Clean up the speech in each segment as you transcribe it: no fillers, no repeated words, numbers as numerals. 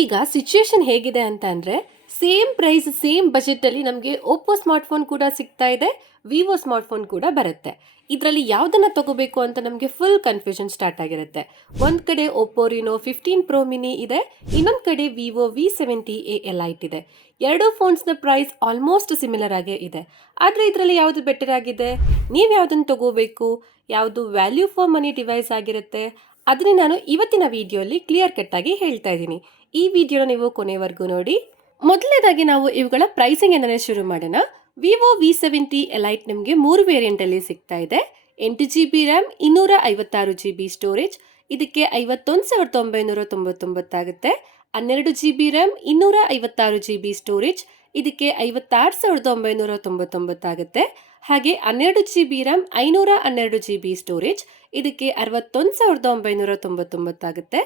ಈಗ ಸಿಚುಯೇಷನ್ ಹೇಗಿದೆ ಅಂತ ಅಂದರೆ ಸೇಮ್ ಪ್ರೈಸ್ ಸೇಮ್ ಬಜೆಟಲ್ಲಿ ನಮಗೆ ಓಪ್ಪೋ ಸ್ಮಾರ್ಟ್ಫೋನ್ ಕೂಡ ಸಿಗ್ತಾ ಇದೆ, ವಿವೋ ಸ್ಮಾರ್ಟ್ಫೋನ್ ಕೂಡ ಬರುತ್ತೆ. ಇದರಲ್ಲಿ ಯಾವುದನ್ನು ತಗೋಬೇಕು ಅಂತ ನಮಗೆ ಫುಲ್ ಕನ್ಫ್ಯೂಷನ್ ಸ್ಟಾರ್ಟ್ ಆಗಿರುತ್ತೆ. ಒಂದು ಕಡೆ ಓಪ್ಪೋ ರಿನೋ 15 ಪ್ರೋ ಮಿನಿ ಇದೆ, ಇನ್ನೊಂದು ಕಡೆ ವಿವೋ V70 ಎಲೈಟ್ ಇದೆ. ಎರಡೂ ಫೋನ್ಸ್ನ ಪ್ರೈಸ್ ಆಲ್ಮೋಸ್ಟ್ ಸಿಮಿಲರ್ ಆಗೇ ಇದೆ. ಆದರೆ ಇದರಲ್ಲಿ ಯಾವುದು ಬೆಟರ್ ಆಗಿದೆ, ನೀವು ಯಾವುದನ್ನು ತಗೋಬೇಕು, ಯಾವುದು ವ್ಯಾಲ್ಯೂ ಫಾರ್ ಮನಿ ಡಿವೈಸ್ ಆಗಿರುತ್ತೆ, ಅದನ್ನೇ ನಾನು ಇವತ್ತಿನ ವಿಡಿಯೋಲಿ ಕ್ಲಿಯರ್ ಕಟ್ ಆಗಿ ಹೇಳ್ತಾ ಇದ್ದೀನಿ. ಈ ವಿಡಿಯೋನ ನೀವು ಕೊನೆವರೆಗೂ ನೋಡಿ. ಮೊದಲನೇದಾಗಿ ನಾವು ಇವುಗಳ ಪ್ರೈಸಿಂಗ್ ಏನಾದ್ರೆ ಶುರು ಮಾಡೋಣ. ವಿವೋ V70 ಎಲೈಟ್ ನಿಮಗೆ 3 ವೇರಿಯಂಟಲ್ಲಿ ಸಿಗ್ತಾ ಇದೆ. 8GB RAM, 256GB storage. ಇದಕ್ಕೆ 51,999 ಆಗುತ್ತೆ. 12GB RAM, 256GB storage. ಇದಕ್ಕೆ 56,999 ಆಗುತ್ತೆ. ಹಾಗೆ 12GB ರ್ಯಾಮ್, 512GB ಸ್ಟೋರೇಜ್. ಇದಕ್ಕೆ 61,999 ಆಗುತ್ತೆ.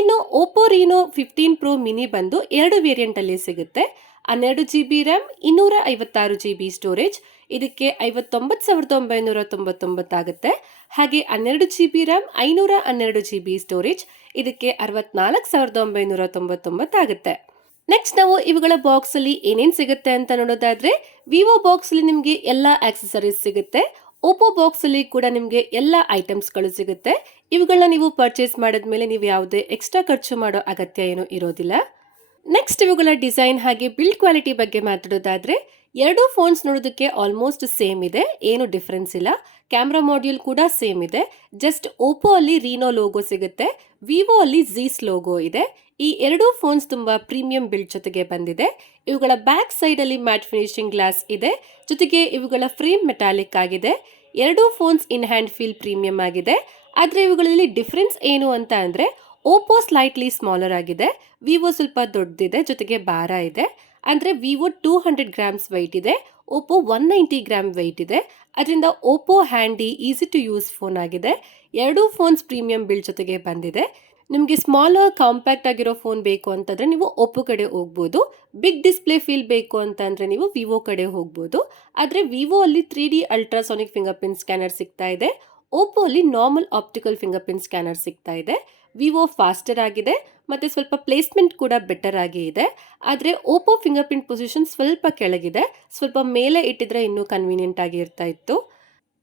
ಇನ್ನು ಓಪ್ಪೋ ರೀನೋ 15 ಪ್ರೋ ಮಿನಿ ಬಂದು 2 ವೇರಿಯಂಟಲ್ಲಿ ಸಿಗುತ್ತೆ. 12GB RAM, 256GB storage. ಇದಕ್ಕೆ 59,999 ಆಗುತ್ತೆ. ಹಾಗೆ 12GB ರ್ಯಾಮ್, 512GB ಸ್ಟೋರೇಜ್. ಇದಕ್ಕೆ 64,999 ಆಗುತ್ತೆ. ನೆಕ್ಸ್ಟ್ ನಾವು ಇವುಗಳ ಬಾಕ್ಸ್ ಅಲ್ಲಿ ಏನೇನು ಸಿಗುತ್ತೆ ಅಂತ ನೋಡೋದಾದ್ರೆ, ವಿವೋ ಬಾಕ್ಸ್ ಅಲ್ಲಿ ನಿಮಗೆ ಎಲ್ಲ ಆಕ್ಸೆಸರೀಸ್ ಸಿಗುತ್ತೆ. ಓಪ್ಪೋ ಬಾಕ್ಸ್ ಅಲ್ಲಿ ಕೂಡ ನಿಮಗೆ ಎಲ್ಲ ಐಟಮ್ಸ್ಗಳು ಸಿಗುತ್ತೆ. ಇವುಗಳನ್ನ ನೀವು ಪರ್ಚೇಸ್ ಮಾಡಿದ್ಮೇಲೆ ನೀವು ಯಾವುದೇ ಎಕ್ಸ್ಟ್ರಾ ಖರ್ಚು ಮಾಡೋ ಅಗತ್ಯ ಏನೂ ಇರೋದಿಲ್ಲ. ನೆಕ್ಸ್ಟ್ ಇವುಗಳ ಡಿಸೈನ್ ಹಾಗೆ ಬಿಲ್ಡ್ ಕ್ವಾಲಿಟಿ ಬಗ್ಗೆ ಮಾತಾಡೋದಾದ್ರೆ, ಎರಡೂ ಫೋನ್ಸ್ ನೋಡೋದಕ್ಕೆ ಆಲ್ಮೋಸ್ಟ್ ಸೇಮ್ ಇದೆ, ಏನು ಡಿಫ್ರೆನ್ಸ್ ಇಲ್ಲ. ಕ್ಯಾಮ್ರಾ ಮಾಡ್ಯೂಲ್ ಕೂಡ ಸೇಮ್ ಇದೆ. ಜಸ್ಟ್ ಓಪ್ಪೋ ಅಲ್ಲಿ ರೀನೋ ಲೋಗೋ ಸಿಗುತ್ತೆ, ವಿವೋ ಅಲ್ಲಿ ಝೀಸ್ ಲೋಗೋ ಇದೆ. ಈ ಎರಡೂ ಫೋನ್ಸ್ ತುಂಬಾ ಪ್ರೀಮಿಯಂ ಬಿಲ್ಡ್ ಜೊತೆಗೆ ಬಂದಿದೆ. ಇವುಗಳ ಬ್ಯಾಕ್ ಸೈಡ್ ಅಲ್ಲಿ ಮ್ಯಾಟ್ ಫಿನಿಶಿಂಗ್ ಗ್ಲಾಸ್ ಇದೆ, ಜೊತೆಗೆ ಇವುಗಳ ಫ್ರೇಮ್ ಮೆಟಾಲಿಕ್ ಆಗಿದೆ. ಎರಡೂ phones in hand feel premium ಆಗಿದೆ. ಆದ್ರೆ ಇವುಗಳಲ್ಲಿ ಡಿಫ್ರೆನ್ಸ್ ಏನು ಅಂತ ಅಂದ್ರೆ, ಓಪ್ಪೋ ಸ್ಲೈಟ್ಲಿ ಸ್ಮಾಲರ್ ಆಗಿದೆ, ವಿವೋ ಸ್ವಲ್ಪ ದೊಡ್ಡದಿದೆ, ಜೊತೆಗೆ ಭಾರ ಇದೆ. ಅಂದ್ರೆ ವಿವೋ 200 ಗ್ರಾಮ್ಸ್ ವೈಟ್ ಇದೆ, ಓಪ್ಪೋ 190 ಗ್ರಾಮ್ ವೈಟ್ ಇದೆ. ಅದರಿಂದ Oppo handy easy to use phone ಆಗಿದೆ. ಎರಡೂ ಫೋನ್ಸ್ ಪ್ರೀಮಿಯಂ ಬಿಲ್ಡ್ ಜೊತೆಗೆ ಬಂದಿದೆ. ನಿಮಗೆ ಸ್ಮಾಲರ್ ಕಾಂಪ್ಯಾಕ್ಟ್ ಆಗಿರೋ ಫೋನ್ ಬೇಕು ಅಂತಂದ್ರೆ ನೀವು ಓಪ್ಪೋ ಕಡೆ ಹೋಗ್ಬೋದು. ಬಿಗ್ ಡಿಸ್ಪ್ಲೇ ಫೀಲ್ ಬೇಕು ಅಂತಂದ್ರೆ ನೀವು ವಿವೋ ಕಡೆ ಹೋಗ್ಬೋದು. ಆದರೆ ವಿವೋ ಅಲ್ಲಿ 3D ultrasonic finger print scanner ಸಿಗ್ತಾ ಇದೆ. ಓಪ್ಪೋ ಅಲ್ಲಿ normal optical finger print scanner ಸಿಗ್ತಾ ಇದೆ. ವಿವೋ ಫಾಸ್ಟರ್ ಆಗಿದೆ ಮತ್ತೆ ಸ್ವಲ್ಪ ಪ್ಲೇಸ್ಮೆಂಟ್ ಕೂಡ ಬೆಟರ್ ಆಗಿ ಇದೆ. ಆದರೆ ಓಪ್ಪೋ ಫಿಂಗರ್ ಪ್ರಿಂಟ್ ಪೊಸಿಷನ್ ಸ್ವಲ್ಪ ಕೆಳಗಿದೆ, ಸ್ವಲ್ಪ ಮೇಲೆ ಇಟ್ಟಿದ್ರೆ ಇನ್ನೂ ಕನ್ವೀನಿಯಂಟ್ ಆಗಿ ಇರ್ತಾ ಇತ್ತು.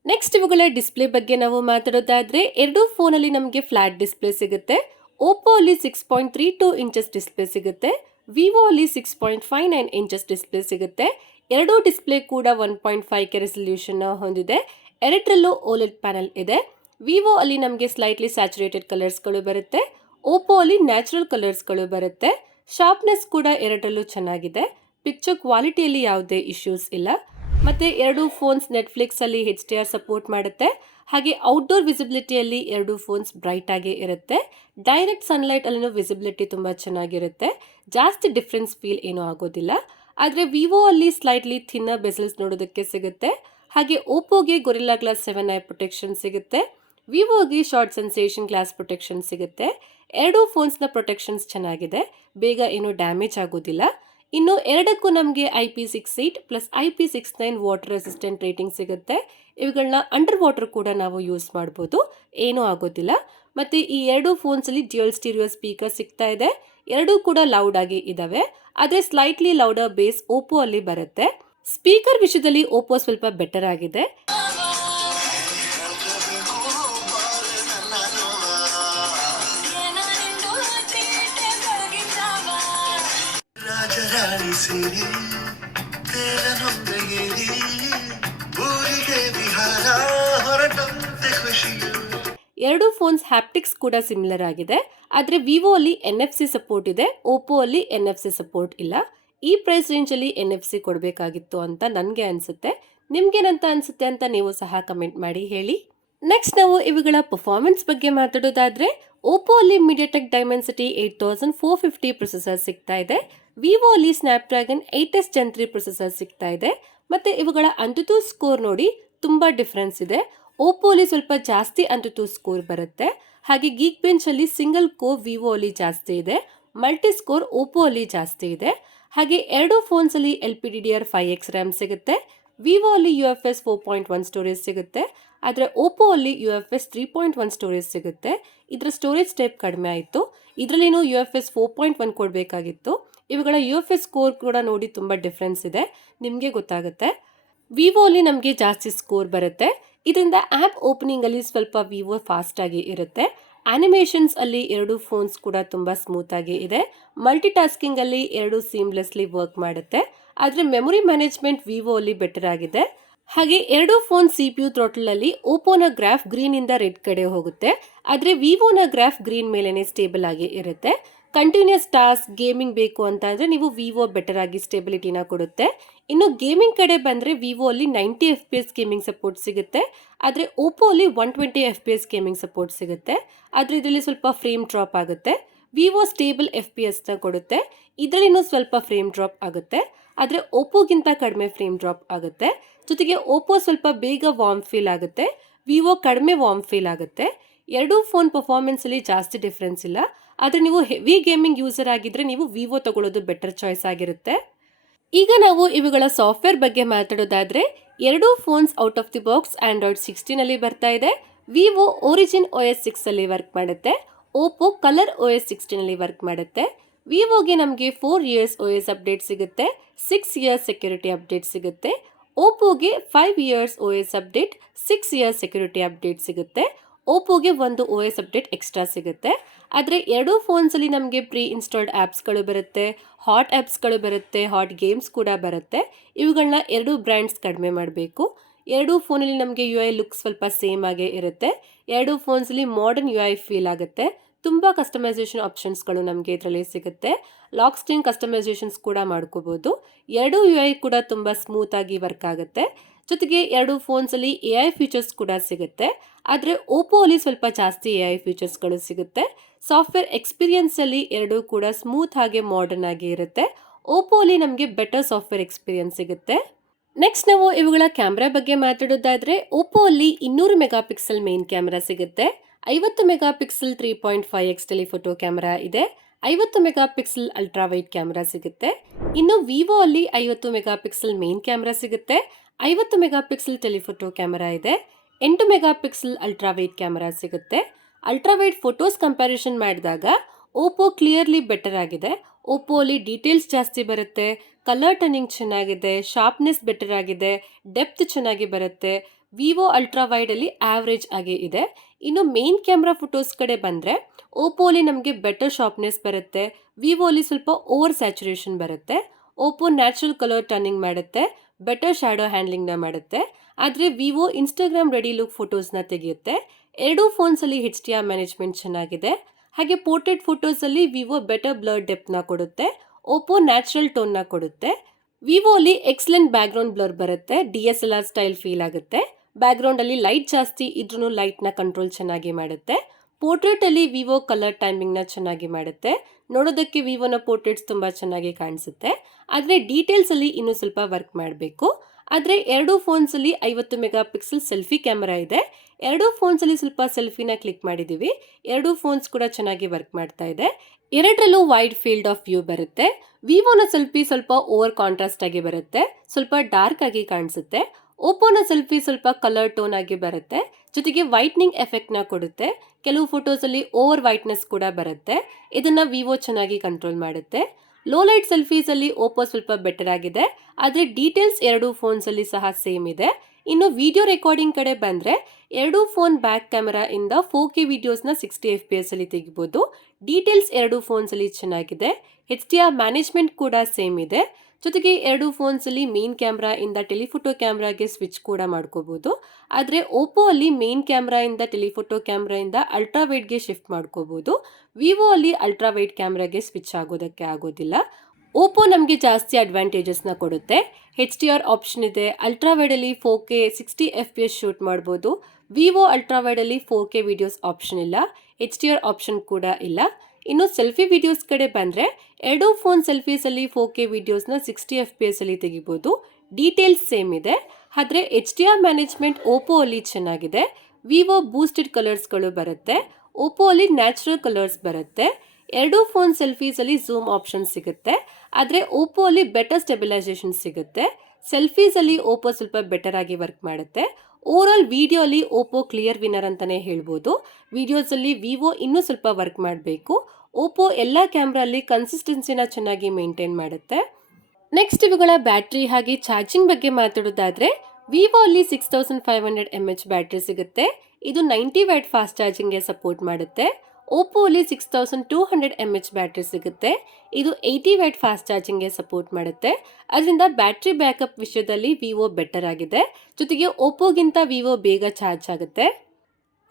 ನೆಕ್ಸ್ಟ್ ಇವುಗಳ ಡಿಸ್ಪ್ಲೇ ಬಗ್ಗೆ ನಾವು ಮಾತಾಡೋದಾದ್ರೆ, ಎರಡೂ ಫೋನಲ್ಲಿ ನಮಗೆ ಫ್ಲಾಟ್ ಡಿಸ್ಪ್ಲೇ ಸಿಗುತ್ತೆ. ಓಪ್ಪೋ ಅಲ್ಲಿ 6.32 ಇಂಚಸ್ ಡಿಸ್ಪ್ಲೇ ಸಿಗುತ್ತೆ, ವಿವೋ ಅಲ್ಲಿ 6.59 ಇಂಚಸ್ ಡಿಸ್ಪ್ಲೇ ಸಿಗುತ್ತೆ. ಎರಡೂ ಡಿಸ್ಪ್ಲೇ ಕೂಡ 1.5K ರೆಸಲ್ಯೂಷನ್ ಹೊಂದಿದೆ. ಎರಡರಲ್ಲೂ ಓಲೆಡ್ ಪ್ಯಾನಲ್ ಇದೆ. ವಿವೋ ಅಲ್ಲಿ ನಮಗೆ ಸ್ಲೈಟ್ಲಿ ಸ್ಯಾಚುರೇಟೆಡ್ ಕಲರ್ಸ್ಗಳು ಬರುತ್ತೆ, ಓಪ್ಪೋ ಅಲ್ಲಿ ನ್ಯಾಚುರಲ್ ಕಲರ್ಸ್ಗಳು ಬರುತ್ತೆ. ಶಾರ್ಪ್ನೆಸ್ ಕೂಡ ಎರಡರಲ್ಲೂ ಚೆನ್ನಾಗಿದೆ. ಪಿಕ್ಚರ್ ಕ್ವಾಲಿಟಿಯಲ್ಲಿ ಯಾವುದೇ ಇಶ್ಯೂಸ್ ಇಲ್ಲ. ಮತ್ತೆ ಎರಡು ಫೋನ್ಸ್ ನೆಟ್ಫ್ಲಿಕ್ಸ್ ಅಲ್ಲಿ HDR ಸಪೋರ್ಟ್ ಮಾಡುತ್ತೆ. ಹಾಗೆ ಔಟ್ಡೋರ್ ವಿಸಿಬಿಲಿಟಿಯಲ್ಲಿ ಎರಡು ಫೋನ್ಸ್ ಬ್ರೈಟ್ ಆಗಿ ಇರುತ್ತೆ. ಡೈರೆಕ್ಟ್ ಸನ್ಲೈಟ್ ಅಲ್ಲಿನೂ ವಿಸಿಬಿಲಿಟಿ ತುಂಬಾ ಚೆನ್ನಾಗಿರುತ್ತೆ. ಜಾಸ್ತಿ ಡಿಫ್ರೆನ್ಸ್ ಫೀಲ್ ಏನೂ ಆಗೋದಿಲ್ಲ. ಆದರೆ ವಿವೋ ಅಲ್ಲಿ ಸ್ಲೈಟ್ಲಿ ಥಿನ್ನರ್ ಬೆಸಲ್ಸ್ ನೋಡೋದಕ್ಕೆ ಸಿಗುತ್ತೆ. ಹಾಗೆ ಓಪ್ಪೋಗೆ ಗೊರಿಲ್ಲಾ ಗ್ಲಾಸ್ 7 ಐ ಪ್ರೊಟೆಕ್ಷನ್ ಸಿಗುತ್ತೆ, ವಿವೋಗೆ ಶಾರ್ಟ್ ಸೆನ್ಸೇಷನ್ ಗ್ಲಾಸ್ ಪ್ರೊಟೆಕ್ಷನ್ ಸಿಗುತ್ತೆ. ಎರಡೂ ಫೋನ್ಸ್ನ ಪ್ರೊಟೆಕ್ಷನ್ಸ್ ಚೆನ್ನಾಗಿದೆ, ಬೇಗ ಏನೂ ಡ್ಯಾಮೇಜ್ ಆಗೋದಿಲ್ಲ. ಇನ್ನು ಎರಡಕ್ಕೂ ನಮಗೆ IP68 plus IP69 water resistant rating ಸಿಗುತ್ತೆ. ಇವುಗಳನ್ನ ಅಂಡರ್ ವಾಟರ್ ಕೂಡ ನಾವು ಯೂಸ್ ಮಾಡ್ಬೋದು, ಏನೂ ಆಗೋದಿಲ್ಲ. ಮತ್ತು ಈ ಎರಡು ಫೋನ್ಸಲ್ಲಿ ಡ್ಯುಯಲ್ ಸ್ಟೀರಿಯೋ ಸ್ಪೀಕರ್ ಸಿಗ್ತಾ ಇದೆ. ಎರಡೂ ಕೂಡ ಲೌಡ್ ಆಗಿ ಇದ್ದಾವೆ, ಆದರೆ ಸ್ಲೈಟ್ಲಿ ಲೌಡರ್ ಬೇಸ್ ಓಪ್ಪೋ ಅಲ್ಲಿ ಬರುತ್ತೆ. ಸ್ಪೀಕರ್ ವಿಷಯದಲ್ಲಿ ಓಪ್ಪೋ ಸ್ವಲ್ಪ ಬೆಟರ್ ಆಗಿದೆ. ಎರಡು ಫೋನ್ಸ್ ಹ್ಯಾಪ್ಟಿಕ್ಸ್ ಕೂಡ ಸಿಮಿಲರ್ ಆಗಿದೆ. ಆದರೆ ವಿವೋ ಅಲ್ಲಿ NFC ಸಪೋರ್ಟ್ ಇದೆ, ಓಪ್ಪೋ ಅಲ್ಲಿ NFC ಸಪೋರ್ಟ್ ಇಲ್ಲ. ಈ ಪ್ರೈಸ್ ರೇಂಜಲ್ಲಿ NFC ಕೊಡಬೇಕಾಗಿತ್ತು ಅಂತ ನನಗೆ ಅನಿಸುತ್ತೆ. ನಿಮ್ಗೇನಂತ ಅನಿಸುತ್ತೆ ಅಂತ ನೀವು ಸಹ ಕಮೆಂಟ್ ಮಾಡಿ ಹೇಳಿ. ನೆಕ್ಸ್ಟ್ ನಾವು ಇವುಗಳ ಪರ್ಫಾರ್ಮೆನ್ಸ್ ಬಗ್ಗೆ ಮಾತಾಡೋದಾದ್ರೆ, ಓಪ್ಪೋ ಅಲ್ಲಿ ಮೀಡಿಯಾಟೆಕ್ ಡೈಮೆನ್ಸಿಟಿ 8450 ಪ್ರೊಸೆಸರ್ ಸಿಗ್ತಾ ಇದೆ, ವಿವೋ ಅಲ್ಲಿ ಸ್ನ್ಯಾಪ್ಡ್ರ್ಯಾಗನ್ 8S Gen 3 ಪ್ರೊಸೆಸರ್ ಸಿಗ್ತಾ ಇದೆ. ಮತ್ತೆ ಇವುಗಳ ಅಂಟುಟೂ ಸ್ಕೋರ್ ನೋಡಿ ತುಂಬಾ ಡಿಫ್ರೆನ್ಸ್ ಇದೆ. ಓಪ್ಪೋ ಅಲ್ಲಿ ಸ್ವಲ್ಪ ಜಾಸ್ತಿ ಅಂಟುಟೂ ಸ್ಕೋರ್ ಬರುತ್ತೆ. ಹಾಗೆ ಗೀಕ್ ಬೆಂಚ್ ಅಲ್ಲಿ ಸಿಂಗಲ್ ಕೋರ್ ವಿವೋ ಅಲ್ಲಿ ಜಾಸ್ತಿ ಇದೆ, ಮಲ್ಟಿ ಸ್ಕೋರ್ ಓಪ್ಪೋ ಅಲ್ಲಿ ಜಾಸ್ತಿ ಇದೆ. ಹಾಗೆ ಎರಡು ಫೋನ್ಸ್ ಅಲ್ಲಿ LPDDR5X ರ್ಯಾಮ್ ಸಿಗುತ್ತೆ. ವಿವೋ ಅಲ್ಲಿ UFS 4.1 ಸ್ಟೋರೇಜ್ ಸಿಗುತ್ತೆ. ಆದರೆ ಓಪೋ ಅಲ್ಲಿ UFS 3.1 ಸ್ಟೋರೇಜ್ ಸಿಗುತ್ತೆ. ಇದರ ಸ್ಟೋರೇಜ್ ಟೈಪ್ ಕಡಿಮೆ ಆಯಿತು. ಇದರಲ್ಲಿನೂ UFS 4.1 ಕೊಡಬೇಕಾಗಿತ್ತು. ಇವುಗಳ UFS ಸ್ಕೋರ್ ಕೂಡ ನೋಡಿ ತುಂಬ ಡಿಫ್ರೆನ್ಸ್ ಇದೆ, ನಿಮಗೆ ಗೊತ್ತಾಗುತ್ತೆ. ವಿವೋ ಅಲ್ಲಿ ನಮಗೆ ಜಾಸ್ತಿ ಸ್ಕೋರ್ ಬರುತ್ತೆ. ಇದರಿಂದ ಆ್ಯಪ್ ಓಪನಿಂಗ್ ಅಲ್ಲಿ ಸ್ವಲ್ಪ ವಿವೋ ಫಾಸ್ಟ್ ಆಗಿ ಇರುತ್ತೆ. ಆನಿಮೇಷನ್ಸ್ ಅಲ್ಲಿ ಎರಡು ಫೋನ್ಸ್ ಕೂಡ ತುಂಬ ಸ್ಮೂತ್ ಆಗಿ ಇದೆ. ಮಲ್ಟಿ ಟಾಸ್ಕಿಂಗ್ ಅಲ್ಲಿ ಎರಡು ಸೀಮ್ಲೆಸ್ಲಿ ವರ್ಕ್ ಮಾಡುತ್ತೆ. ಆದರೆ ಮೆಮೊರಿ ಮ್ಯಾನೇಜ್ಮೆಂಟ್ ವಿವೋ ಅಲ್ಲಿ ಬೆಟರ್ ಆಗಿದೆ. ಹಾಗೆ ಎರಡು ಫೋನ್ CPU ಥ್ರಾಟಲ್ ಅಲ್ಲಿ ಓಪೋನ ಗ್ರಾಫ್ ಗ್ರೀನ್ ಇಂದ ರೆಡ್ ಕಡೆ ಹೋಗುತ್ತೆ, ಆದರೆ ವಿವೋನ ಗ್ರಾಫ್ ಗ್ರೀನ್ ಮೇಲೆನೆ ಸ್ಟೇಬಲ್ ಆಗಿ ಇರುತ್ತೆ. ಕಂಟಿನ್ಯೂಸ್ ಟಾಸ್ಕ್ ಗೇಮಿಂಗ್ ಬೇಕು ಅಂತ ಅಂದ್ರೆ ನೀವು ವಿವೋ ಬೆಟರ್ ಆಗಿ ಸ್ಟೆಬಿಲಿಟಿನ ಕೊಡುತ್ತೆ. ಇನ್ನು ಗೇಮಿಂಗ್ ಕಡೆ ಬಂದ್ರೆ ವಿವೋ ಅಲ್ಲಿ 90 FPS ಗೇಮಿಂಗ್ ಸಪೋರ್ಟ್ ಸಿಗುತ್ತೆ, ಆದರೆ ಓಪೋ ಅಲ್ಲಿ 120 FPS ಗೇಮಿಂಗ್ ಸಪೋರ್ಟ್ ಸಿಗುತ್ತೆ. ಆದರೆ ಇದರಲ್ಲಿ ಸ್ವಲ್ಪ ಫ್ರೇಮ್ ಡ್ರಾಪ್ ಆಗುತ್ತೆ. ವಿವೋ ಸ್ಟೇಬಲ್ FPS ನ ಕೊಡುತ್ತೆ, ಇದರಲ್ಲಿನೂ ಸ್ವಲ್ಪ ಫ್ರೇಮ್ ಡ್ರಾಪ್ ಆಗುತ್ತೆ. ಆದರೆ ಓಪೋಗಿಂತ ಕಡಿಮೆ ಫ್ರೇಮ್ ಡ್ರಾಪ್ ಆಗುತ್ತೆ. ಜೊತೆಗೆ ಓಪೋ ಸ್ವಲ್ಪ ಬೇಗ ವಾರ್ಮ್ ಫೀಲ್ ಆಗುತ್ತೆ, ವಿವೋ ಕಡಿಮೆ ವಾರ್ಮ್ ಫೀಲ್ ಆಗುತ್ತೆ. ಎರಡೂ ಫೋನ್ ಪರ್ಫಾರ್ಮೆನ್ಸ್ ಅಲ್ಲಿ ಜಾಸ್ತಿ ಡಿಫ್ರೆನ್ಸ್ ಇಲ್ಲ. ಆದರೆ ನೀವು ಹೆವಿ ಗೇಮಿಂಗ್ ಯೂಸರ್ ಆಗಿದ್ರೆ ನೀವು ವಿವೋ ತಗೊಳ್ಳೋದು ಬೆಟರ್ ಚಾಯ್ಸ್ ಆಗಿರುತ್ತೆ. ಈಗ ನಾವು ಇವುಗಳ ಸಾಫ್ಟ್ವೇರ್ ಬಗ್ಗೆ ಮಾತಾಡೋದಾದ್ರೆ, ಎರಡೂ phones out of the box Android 16 ಅಲ್ಲಿ ಬರ್ತಾ ಇದೆ. ವಿವೋ ಒರಿಜಿನ್ OS 6 ಅಲ್ಲಿ ವರ್ಕ್ ಮಾಡುತ್ತೆ, ಓಪೋ ಕಲರ್ OS 16 ಅಲ್ಲಿ ವರ್ಕ್ ಮಾಡುತ್ತೆ. ವಿವೋಗೆ ನಮಗೆ 4 ಇಯರ್ಸ್ OS ಅಪ್ಡೇಟ್ ಸಿಗುತ್ತೆ, 6 ಇಯರ್ಸ್ ಸೆಕ್ಯೂರಿಟಿ ಅಪ್ಡೇಟ್ ಸಿಗುತ್ತೆ. ಓಪೋಗೆ 5 years OS update, 6 years security update ಸಿಗುತ್ತೆ. ಓಪೋಗೆ ಒಂದು OS ಅಪ್ಡೇಟ್ ಎಕ್ಸ್ಟ್ರಾ ಸಿಗುತ್ತೆ. ಆದರೆ ಎರಡೂ ಫೋನ್ಸಲ್ಲಿ ನಮಗೆ ಪ್ರೀ ಇನ್ಸ್ಟಾಲ್ಡ್ ಆ್ಯಪ್ಸ್ಗಳು ಬರುತ್ತೆ, ಹಾಟ್ ಆ್ಯಪ್ಸ್ಗಳು ಬರುತ್ತೆ, ಹಾಟ್ ಗೇಮ್ಸ್ ಕೂಡ ಬರುತ್ತೆ. ಇವುಗಳನ್ನ ಎರಡೂ ಬ್ರ್ಯಾಂಡ್ಸ್ ಕಡಿಮೆ ಮಾಡಬೇಕು. ಎರಡೂ ಫೋನಲ್ಲಿ ನಮಗೆ UI ಲುಕ್ ಸ್ವಲ್ಪ ಸೇಮ್ ಆಗೇ ಇರುತ್ತೆ. ಎರಡೂ ಫೋನ್ಸಲ್ಲಿ ಮಾಡರ್ನ್ UI ಫೀಲ್ ಆಗುತ್ತೆ. ತುಂಬ ಕಸ್ಟಮೈಸೇಷನ್ ಆಪ್ಷನ್ಸ್ಗಳು ನಮಗೆ ಇದರಲ್ಲಿ ಸಿಗುತ್ತೆ. ಲಾಕ್ ಸ್ಕ್ರೀನ್ ಕಸ್ಟಮೈಸೇಷನ್ಸ್ ಕೂಡ ಮಾಡ್ಕೋಬೋದು. ಎರಡೂ UI ಕೂಡ ತುಂಬ ಸ್ಮೂತ್ ಆಗಿ ವರ್ಕ್ ಆಗುತ್ತೆ. ಜೊತೆಗೆ ಎರಡು ಫೋನ್ಸಲ್ಲಿ AI ಫೀಚರ್ಸ್ ಕೂಡ ಸಿಗುತ್ತೆ, ಆದರೆ ಓಪೋ ಅಲ್ಲಿ ಸ್ವಲ್ಪ ಜಾಸ್ತಿ AI ಫೀಚರ್ಸ್ಗಳು ಸಿಗುತ್ತೆ. ಸಾಫ್ಟ್ವೇರ್ ಎಕ್ಸ್ಪೀರಿಯನ್ಸಲ್ಲಿ ಎರಡೂ ಕೂಡ ಸ್ಮೂತ್ ಹಾಗೆ ಮಾಡರ್ನ್ ಆಗಿ ಇರುತ್ತೆ. ಓಪೋ ಅಲ್ಲಿ ನಮಗೆ ಬೆಟರ್ ಸಾಫ್ಟ್ವೇರ್ ಎಕ್ಸ್ಪೀರಿಯನ್ಸ್ ಸಿಗುತ್ತೆ. ನೆಕ್ಸ್ಟ್ ನಾವು ಇವುಗಳ ಕ್ಯಾಮ್ರಾ ಬಗ್ಗೆ ಮಾತಾಡೋದಾದ್ರೆ, ಓಪೋ ಅಲ್ಲಿ 200 ಮೆಗಾ ಪಿಕ್ಸೆಲ್ ಮೇನ್ ಕ್ಯಾಮ್ರಾ ಸಿಗುತ್ತೆ, 50 mega pixel 3.5x telephoto camera ಇದೆ, 50 mega pixel ultra wide camera ಸಿಗುತ್ತೆ. ಇನ್ನು ವಿವೋ ಅಲ್ಲಿ 50 ಮೆಗಾ ಪಿಕ್ಸೆಲ್ ಮೇನ್ ಕ್ಯಾಮ್ರಾ ಸಿಗುತ್ತೆ, 50 ಮೆಗಾ ಪಿಕ್ಸೆಲ್ ಟೆಲಿಫೋಟೋ ಕ್ಯಾಮ್ರಾ ಇದೆ, 8 mega pixel ultra wide camera ಸಿಗುತ್ತೆ. ಅಲ್ಟ್ರಾ ವೈಡ್ ಫೋಟೋಸ್ ಕಂಪ್ಯಾರಿಸನ್ ಮಾಡಿದಾಗ Oppo clearly better ಆಗಿದೆ. Oppo ಅಲ್ಲಿ ಡೀಟೇಲ್ಸ್ ಜಾಸ್ತಿ ಬರುತ್ತೆ, ಕಲರ್ ಟರ್ನಿಂಗ್ ಚೆನ್ನಾಗಿದೆ, ಶಾರ್ಪ್ನೆಸ್ ಬೆಟರ್ ಆಗಿದೆ, ಡೆಪ್ತ್ ಚೆನ್ನಾಗಿ ಬರುತ್ತೆ. ವಿವೋ ಅಲ್ಟ್ರಾ ವೈಡ್ ಅಲ್ಲಿ ಆವ್ರೇಜ್ ಆಗಿ ಇದೆ. ಇನ್ನು ಮೇನ್ ಕ್ಯಾಮ್ರಾ ಫೋಟೋಸ್ ಕಡೆ ಬಂದರೆ ಓಪೋ ಅಲ್ಲಿ ನಮಗೆ ಬೆಟರ್ ಶಾರ್ಪ್ನೆಸ್ ಬರುತ್ತೆ, ವಿವೋ ಅಲ್ಲಿ ಸ್ವಲ್ಪ ಓವರ್ ಸ್ಯಾಚುರೇಷನ್ ಬರುತ್ತೆ. ಓಪೋ ನ್ಯಾಚುರಲ್ ಕಲರ್ ಟರ್ನಿಂಗ್ ಮಾಡುತ್ತೆ, ಬೆಟರ್ ಶ್ಯಾಡೋ ಹ್ಯಾಂಡ್ಲಿಂಗ್ನ ಮಾಡುತ್ತೆ. ಆದರೆ ವಿವೋ ಇನ್ಸ್ಟಾಗ್ರಾಮ್ ರೆಡಿ ಲುಕ್ ಫೋಟೋಸ್ನ ತೆಗೆಯುತ್ತೆ. ಎರಡೂ ಫೋನ್ಸಲ್ಲಿ HDR ಮ್ಯಾನೇಜ್ಮೆಂಟ್ ಚೆನ್ನಾಗಿದೆ. ಹಾಗೆ ಪೋರ್ಟ್ರೇಟ್ ಫೋಟೋಸಲ್ಲಿ ವಿವೋ ಬೆಟರ್ ಬ್ಲರ್ ಡೆಪ್ತ್ನ ಕೊಡುತ್ತೆ, ಓಪೋ ನ್ಯಾಚುರಲ್ ಟೋನ್ನ ಕೊಡುತ್ತೆ. ವಿವೋ ಅಲ್ಲಿ ಎಕ್ಸಲೆಂಟ್ ಬ್ಯಾಕ್ಗ್ರೌಂಡ್ ಬ್ಲರ್ ಬರುತ್ತೆ, DSLR ಸ್ಟೈಲ್ ಫೀಲ್ ಆಗುತ್ತೆ. ಬ್ಯಾಕ್ಗ್ರೌಂಡ್ ಅಲ್ಲಿ ಲೈಟ್ ಜಾಸ್ತಿ ಇದ್ರೂ ಲೈಟ್ನ ಕಂಟ್ರೋಲ್ ಚೆನ್ನಾಗಿ ಮಾಡುತ್ತೆ. ಪೋರ್ಟ್ರೇಟ್ ಅಲ್ಲಿ ವಿವೋ ಕಲರ್ ಟೈಮಿಂಗ್ನ ಚೆನ್ನಾಗಿ ಮಾಡುತ್ತೆ, ನೋಡೋದಕ್ಕೆ ವಿವೋನ ಪೋರ್ಟ್ರೇಟ್ಸ್ ತುಂಬ ಚೆನ್ನಾಗಿ ಕಾಣಿಸುತ್ತೆ. ಆದರೆ ಡೀಟೇಲ್ಸ್ ಅಲ್ಲಿ ಇನ್ನೂ ಸ್ವಲ್ಪ ವರ್ಕ್ ಮಾಡಬೇಕು. ಆದರೆ ಎರಡೂ ಫೋನ್ಸಲ್ಲಿ 50 ಮೆಗಾ ಪಿಕ್ಸೆಲ್ ಸೆಲ್ಫಿ ಕ್ಯಾಮರಾ ಇದೆ. ಎರಡೂ ಫೋನ್ಸಲ್ಲಿ ಸ್ವಲ್ಪ ಸೆಲ್ಫಿನ ಕ್ಲಿಕ್ ಮಾಡಿದ್ದೀವಿ. ಎರಡೂ ಫೋನ್ಸ್ ಕೂಡ ಚೆನ್ನಾಗಿ ವರ್ಕ್ ಮಾಡ್ತಾ ಇದೆ. ಎರಡರಲ್ಲೂ ವೈಡ್ ಫೀಲ್ಡ್ ಆಫ್ ವ್ಯೂ ಬರುತ್ತೆ. ವಿವೋನ ಸೆಲ್ಫಿ ಸ್ವಲ್ಪ ಓವರ್ ಕಾಂಟ್ರಾಸ್ಟ್ ಆಗಿ ಬರುತ್ತೆ, ಸ್ವಲ್ಪ ಡಾರ್ಕ್ ಆಗಿ ಕಾಣಿಸುತ್ತೆ. ಓಪೋನ ಸೆಲ್ಫಿ ಸ್ವಲ್ಪ ಕಲರ್ ಟೋನ್ ಆಗಿ ಬರುತ್ತೆ, ಜೊತೆಗೆ ವೈಟ್ನಿಂಗ್ ಎಫೆಕ್ಟ್ನ ಕೊಡುತ್ತೆ. ಕೆಲವು ಫೋಟೋಸಲ್ಲಿ ಓವರ್ ವೈಟ್ನೆಸ್ ಕೂಡ ಬರುತ್ತೆ, ಇದನ್ನ ವಿವೋ ಚೆನ್ನಾಗಿ ಕಂಟ್ರೋಲ್ ಮಾಡುತ್ತೆ. ಲೋ ಲೈಟ್ ಸೆಲ್ಫೀಸ್ ಅಲ್ಲಿ ಓಪೋ ಸ್ವಲ್ಪ ಬೆಟರ್ ಆಗಿದೆ, ಆದರೆ ಡೀಟೇಲ್ಸ್ ಎರಡೂ ಫೋನ್ಸಲ್ಲಿ ಸಹ ಸೇಮ್ ಇದೆ. ಇನ್ನು ವಿಡಿಯೋ ರೆಕಾರ್ಡಿಂಗ್ ಕಡೆ ಬಂದರೆ ಎರಡೂ ಫೋನ್ ಬ್ಯಾಕ್ ಕ್ಯಾಮೆರಾ ಇಂದ 4K ವಿಡಿಯೋಸ್ನ 60 FPS ಅಲ್ಲಿ ತೆಗಿಬೋದು. ಡೀಟೇಲ್ಸ್ ಎರಡೂ ಫೋನ್ಸಲ್ಲಿ ಚೆನ್ನಾಗಿದೆ, HDR ಮ್ಯಾನೇಜ್ಮೆಂಟ್ ಕೂಡ ಸೇಮ್ ಇದೆ. ಜೊತೆಗೆ ಎರಡೂ ಫೋನ್ಸಲ್ಲಿ ಮೇನ್ ಕ್ಯಾಮ್ರಾ ಇಂದ ಟೆಲಿಫೋಟೋ ಕ್ಯಾಮ್ರಾಗೆ ಸ್ವಿಚ್ ಕೂಡ ಮಾಡ್ಕೋಬಹುದು. ಆದರೆ ಓಪೋ ಅಲ್ಲಿ ಮೇನ್ ಕ್ಯಾಮ್ರಾ ಇಂದ ಟೆಲಿಫೋಟೋ ಕ್ಯಾಮ್ರಾ ಇಂದ ಅಲ್ಟ್ರಾ ವೈಡ್ಗೆ ಶಿಫ್ಟ್ ಮಾಡ್ಕೋಬಹುದು. ವಿವೋ ಅಲ್ಲಿ ಅಲ್ಟ್ರಾ ವೈಡ್ ಕ್ಯಾಮ್ರಾಗೆ ಸ್ವಿಚ್ ಆಗೋದಕ್ಕೆ ಆಗೋದಿಲ್ಲ. ಓಪೋ ನಮಗೆ ಜಾಸ್ತಿ ಅಡ್ವಾಂಟೇಜಸ್ನ ಕೊಡುತ್ತೆ. HDR ಆಪ್ಷನ್ ಇದೆ, ಅಲ್ಟ್ರಾ ವೈಡಲ್ಲಿ 4K 60 FPS ಶೂಟ್ ಮಾಡ್ಬೋದು. ವಿವೋ ಅಲ್ಟ್ರಾ ವೈಡಲ್ಲಿ 4K ವಿಡಿಯೋಸ್ ಆಪ್ಷನ್ ಇಲ್ಲ, HDR ಆಪ್ಷನ್ ಕೂಡ ಇಲ್ಲ. ಇನ್ನು ಸೆಲ್ಫಿ ವಿಡಿಯೋಸ್ ಕಡೆ ಬಂದರೆ ಎರಡೂ ಫೋನ್ ಸೆಲ್ಫೀಸಲ್ಲಿ 4K ವಿಡಿಯೋಸ್ನ 60 FPS ಅಲ್ಲಿ ತೆಗಿಬೋದು. ಡೀಟೇಲ್ಸ್ ಸೇಮ್ ಇದೆ, ಆದರೆ HDR ಮ್ಯಾನೇಜ್ಮೆಂಟ್ ಓಪೋ ಅಲ್ಲಿ ಚೆನ್ನಾಗಿದೆ. ವಿವೋ ಬೂಸ್ಟೆಡ್ ಕಲರ್ಸ್ಗಳು ಬರುತ್ತೆ, ಓಪೋ ಅಲ್ಲಿ ನ್ಯಾಚುರಲ್ ಕಲರ್ಸ್ ಬರುತ್ತೆ. ಎರಡೂ ಫೋನ್ ಸೆಲ್ಫೀಸಲ್ಲಿ ಝೂಮ್ ಆಪ್ಷನ್ ಸಿಗುತ್ತೆ, ಆದರೆ ಓಪೋ ಅಲ್ಲಿ ಬೆಟರ್ ಸ್ಟೆಬಿಲೈಸೇಷನ್ ಸಿಗುತ್ತೆ. ಸೆಲ್ಫೀಸಲ್ಲಿ ಓಪೋ ಸ್ವಲ್ಪ ಬೆಟರ್ ಆಗಿ ವರ್ಕ್ ಮಾಡುತ್ತೆ. ಓವರಾಲ್ ವಿಡಿಯೋಲಿ ಓಪೋ ಕ್ಲಿಯರ್ ವಿನ್ನರ್ ಅಂತಾನೆ ಹೇಳ್ಬೋದು. ವಿಡಿಯೋಸಲ್ಲಿ ವಿವೋ ಇನ್ನೂ ಸ್ವಲ್ಪ ವರ್ಕ್ ಮಾಡಬೇಕು. ಓಪೋ ಎಲ್ಲ ಕ್ಯಾಮ್ರಲ್ಲಿ ಕನ್ಸಿಸ್ಟೆನ್ಸಿನ ಚೆನ್ನಾಗಿ ಮೇಂಟೈನ್ ಮಾಡುತ್ತೆ. ನೆಕ್ಸ್ಟ್ ಇವುಗಳ ಬ್ಯಾಟ್ರಿ ಹಾಗೆ ಚಾರ್ಜಿಂಗ್ ಬಗ್ಗೆ ಮಾತಾಡೋದಾದ್ರೆ ವಿವೋ ಅಲ್ಲಿ 6500 mAh ಬ್ಯಾಟ್ರಿ ಸಿಗುತ್ತೆ. ಇದು 90 ವ್ಯಾಟ್ ಫಾಸ್ಟ್ ಚಾರ್ಜಿಂಗ್ಗೆ ಸಪೋರ್ಟ್ ಮಾಡುತ್ತೆ. ಓಪೋ ಅಲ್ಲಿ 6200 mAh ಬ್ಯಾಟ್ರಿ ಸಿಗುತ್ತೆ. ಇದು 80 ವ್ಯಾಟ್ ಫಾಸ್ಟ್ ಚಾರ್ಜಿಂಗ್ಗೆ ಸಪೋರ್ಟ್ ಮಾಡುತ್ತೆ. ಅದರಿಂದ ಬ್ಯಾಟ್ರಿ ಬ್ಯಾಕಪ್ ವಿಷಯದಲ್ಲಿ ವಿವೋ ಬೆಟರ್ ಆಗಿದೆ. ಜೊತೆಗೆ ಓಪೋಗಿಂತ ವಿವೋ ಬೇಗ ಚಾರ್ಜ್ ಆಗುತ್ತೆ.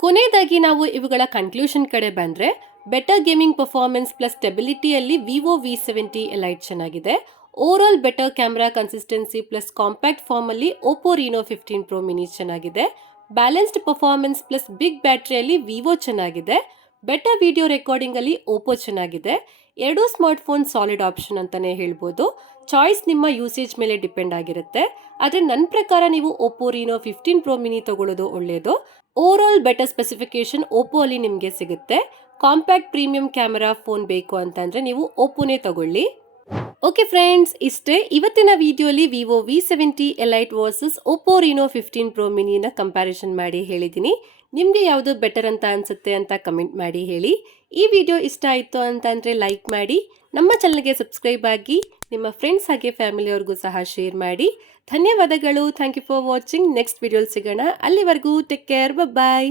ಕೊನೆಯದಾಗಿ ನಾವು ಇವುಗಳ ಕನ್ಕ್ಲೂಷನ್ ಕಡೆ ಬಂದ್ರೆ ಬೆಟರ್ ಗೇಮಿಂಗ್ ಪರ್ಫಾರ್ಮೆನ್ಸ್ ಪ್ಲಸ್ ಸ್ಟೆಬಿಲಿಟಿಯಲ್ಲಿ ವಿವೋ V70 ಎಲೈಟ್ ಚೆನ್ನಾಗಿದೆ. Overall better camera consistency plus compact form ಅಲ್ಲಿ ಓಪೋ ರೀನೋ 15 Pro ಮಿನಿ ಚೆನ್ನಾಗಿದೆ. ಬ್ಯಾಲೆನ್ಸ್ಡ್ ಪರ್ಫಾರ್ಮೆನ್ಸ್ ಪ್ಲಸ್ ಬಿಗ್ ಬ್ಯಾಟರಿಯಲ್ಲಿ ವಿವೋ ಚೆನ್ನಾಗಿದೆ. ಬೆಟರ್ ವಿಡಿಯೋ ರೆಕಾರ್ಡಿಂಗ್ ಅಲ್ಲಿ ಓಪೋ ಚೆನ್ನಾಗಿದೆ. ಎರಡೂ ಸ್ಮಾರ್ಟ್ ಫೋನ್ ಸಾಲಿಡ್ ಆಪ್ಷನ್ ಅಂತಾನೆ ಹೇಳ್ಬೋದು. ಚಾಯ್ಸ್ ನಿಮ್ಮ ಯೂಸೇಜ್ ಮೇಲೆ ಡಿಪೆಂಡ್ ಆಗಿರುತ್ತೆ. ಆದರೆ ನನ್ನ ಪ್ರಕಾರ ನೀವು ಓಪೋ ರೀನೋ 15 Pro ಮಿನಿ ತಗೊಳ್ಳೋದು ಒಳ್ಳೆಯದು. ಓವರಾಲ್ ಬೆಟರ್ ಸ್ಪೆಸಿಫಿಕೇಶನ್ ಓಪೋ ಅಲ್ಲಿ ನಿಮಗೆ ಸಿಗುತ್ತೆ. ಕಾಂಪ್ಯಾಕ್ಟ್ ಪ್ರೀಮಿಯಂ ಕ್ಯಾಮೆರಾ ಫೋನ್ ಬೇಕು ಅಂತಂದ್ರೆ ನೀವು ಓಪೋನೇ ತಗೊಳ್ಳಿ. ಓಕೆ ಫ್ರೆಂಡ್ಸ್, ಇಷ್ಟೇ ಇವತ್ತಿನ ವಿಡಿಯೋಲಿ Vivo V70 elite versus Oppo Reno 15 Pro ಮಿನಿನ ಕಂಪ್ಯಾರಿಸನ್ ಮಾಡಿ ಹೇಳಿದ್ದೀನಿ. ನಿಮಗೆ ಯಾವುದು ಬೆಟರ್ ಅಂತ ಅನ್ಸುತ್ತೆ ಅಂತ ಕಮೆಂಟ್ ಮಾಡಿ ಹೇಳಿ. ಈ ವಿಡಿಯೋ ಇಷ್ಟ ಆಯಿತು ಅಂತಂದರೆ ಲೈಕ್ ಮಾಡಿ, ನಮ್ಮ ಚಾನಲ್ಗೆ ಸಬ್ಸ್ಕ್ರೈಬ್ ಆಗಿ, ನಿಮ್ಮ ಫ್ರೆಂಡ್ಸ್ ಹಾಗೆ ಫ್ಯಾಮಿಲಿಯವ್ರಿಗೂ ಸಹ ಶೇರ್ ಮಾಡಿ. ಧನ್ಯವಾದಗಳು. Thank you for watching. Next ವಿಡಿಯೋಲಿ ಸಿಗೋಣ. ಅಲ್ಲಿವರೆಗೂ ಟೇಕ್ ಕೇರ್. ಬಾಯ್.